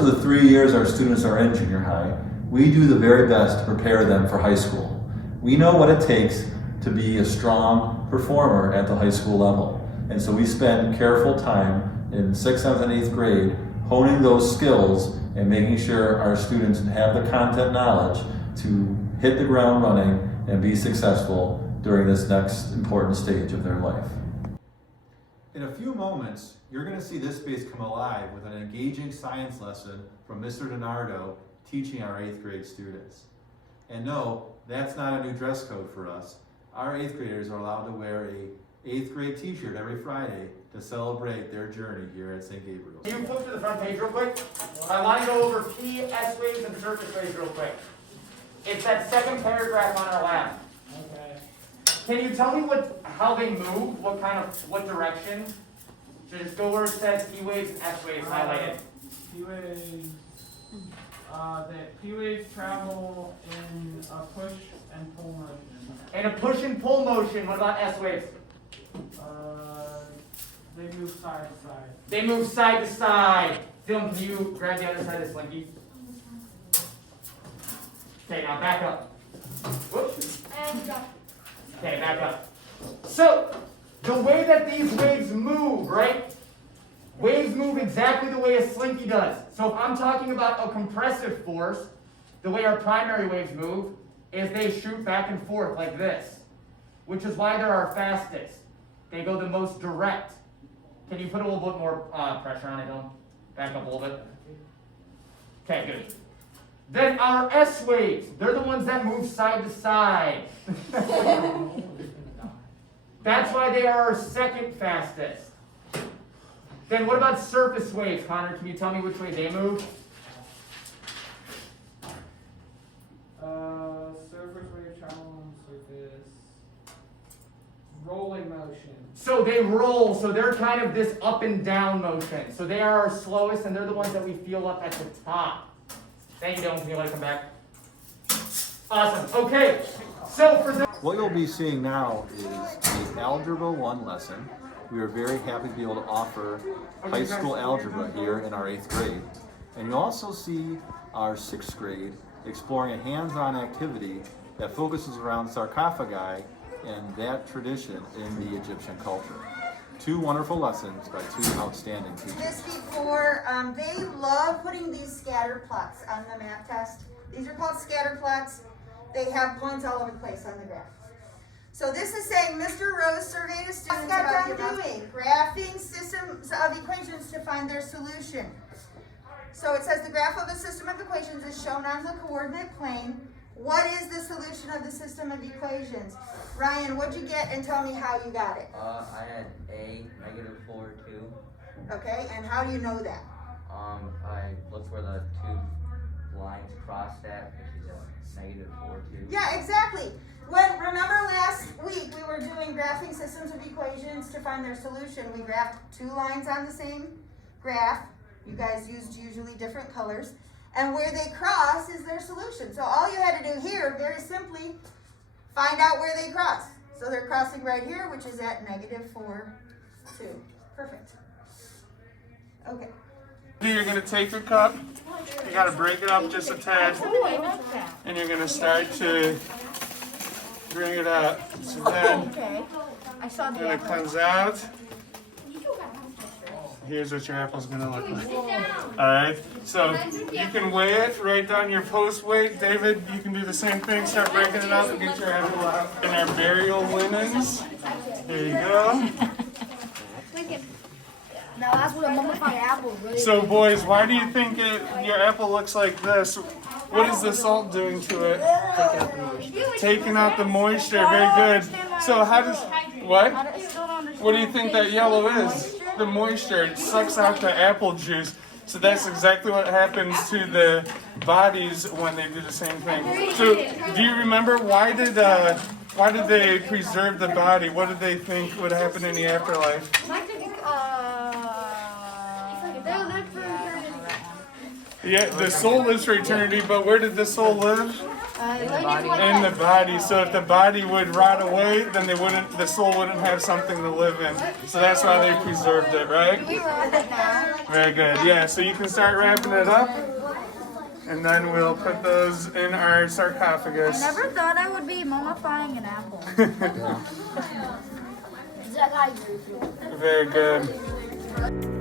of the 3 years our students are in junior high, we do the very best to prepare them for high school. We know what it takes to be a strong performer at the high school level. And so we spend careful time in 6th, 7th, and 8th grade honing those skills and making sure our students have the content knowledge to hit the ground running and be successful during this next important stage of their life. In a few moments, you're going to see this space come alive with an engaging science lesson from Mr. DiNardo teaching our 8th grade students. And no, that's not a new dress code for us. Our 8th graders are allowed to wear a 8th grade t-shirt every Friday to celebrate their journey here at St. Gabriel's. Can you flip to the front page real quick? I want to go over P, S waves, and surface waves real quick. It's that second paragraph on our lab. Okay. Can you tell me how they move? What direction? So just go where it says P waves, S waves highlighted. P waves. P waves travel in a push and pull motion. In a push and pull motion, what about S waves? They move side to side. They move side to side. Dylan, can you grab the other side of the slinky? Okay, now back up. Whoops. Okay, back up. So, the way that these waves move, right? Waves move exactly the way a slinky does. So if I'm talking about a compressive force, the way our primary waves move is they shoot back and forth like this, which is why they're our fastest. They go the most direct. Can you put a little bit more pressure on it, Dylan? Back up a little bit. Okay, good. Then our S waves, they're the ones that move side to side. That's why they are our second fastest. Then what about surface waves, Connor? Can you tell me which way they move? Surface wave travel on surface. Rolling motion. So they roll, so they're kind of this up and down motion. So they are our slowest, and they're the ones that we feel up at the top. Thank you, Dylan. Can you like come back? Awesome. Okay. So for the What you'll be seeing now is the Algebra 1 lesson. We are very happy to be able to offer high school algebra here in our 8th grade. And you'll also see our 6th grade exploring a hands-on activity that focuses around sarcophagi and that tradition in the Egyptian culture. 2 wonderful lessons by 2 outstanding teachers. This before, they love putting these scatter plots on the math test. These are called scatter plots. They have points all over the place on the graph. So this is saying Mr. Rose surveyed his students about doing graphing systems of equations to find their solution. So it says the graph of a system of equations is shown on the coordinate plane. What is the solution of the system of equations? Ryan, what'd you get, and tell me how you got it? I had a -4, 2. Okay, and how do you know that? I looked where the 2 lines crossed at, which is a -4, 2. Yeah, exactly. Remember last week we were doing graphing systems of equations to find their solution. We graphed 2 lines on the same graph. You guys used usually different colors. And where they cross is their solution. So all you had to do here, very simply, find out where they cross. So they're crossing right here, which is at -4, 2. Perfect. Okay. You're going to take your cup, you got to break it up just a tad, and you're going to start to bring it up. So then, Okay. I saw when it comes out, here's what your apple's going to look like. Alright, so you can weigh it, write down your post weight. David, you can do the same thing, start breaking it up and get your apple out. In our burial linens, there you go. Now that's what a mummified apple really So boys, why do you think your apple looks like this? What is the salt doing to it? Taking out the moisture, very good. So how does, what? What do you think that yellow is? The moisture, it sucks out the apple juice. So that's exactly what happens to the bodies when they do the same thing. So do you remember why did they preserve the body? What did they think would happen in the afterlife? Yeah, the soul lives for eternity, but where did the soul live? In the body. So if the body would rot away, then the soul wouldn't have something to live in. So that's why they preserved it, right? Very good. Yeah, so you can start wrapping it up. And then we'll put those in our sarcophagus. I never thought I would be mummifying an apple. Very good.